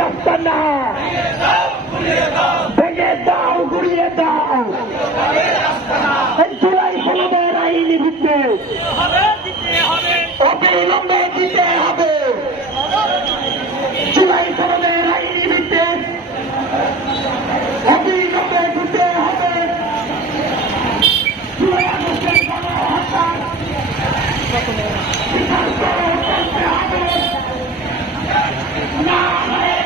রাস্তা না, ভেঙে দাও, গুড়িয়ে দাও। জুলাই ১৬ আইনি ভিত্তিতে অবিলম্বে দিতে হবে। জুলাই ১৬ আইনি ভিত্তিতে অবিলম্বে দিতে হবে। জুলাই আগস্টের গণহত্যা বিচার করে করতে হবে। না হয়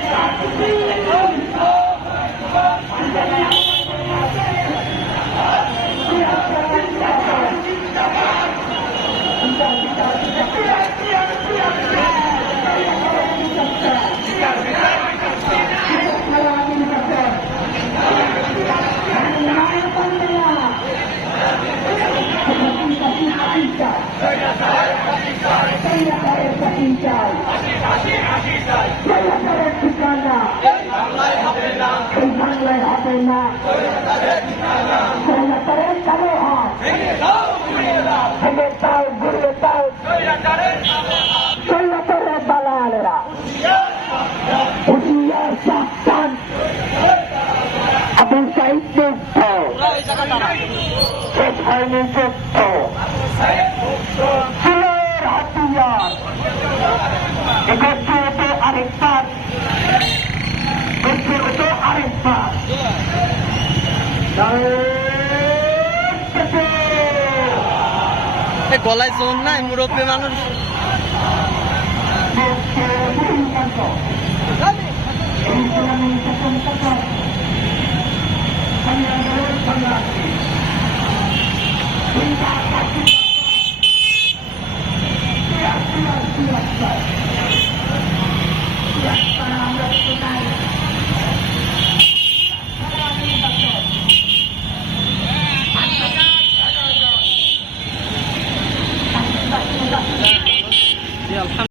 ঠিকানা এই বাংলায় হবে না। সৈন্যতারের কালো হাত ভেঙে দাও, গুড়িয়ে দাও। সৈন্যতারের দালালেরা হুঁশিয়ার, সাবধান। আবু সাঈদ মুক্ত, শেখ হাসিনা মুক্ত, চুলের হাতিয়ার। একত্রিত আরেকবার, গলায় জোর নাই, মুরব্বী মানুষ। সংগ্রামী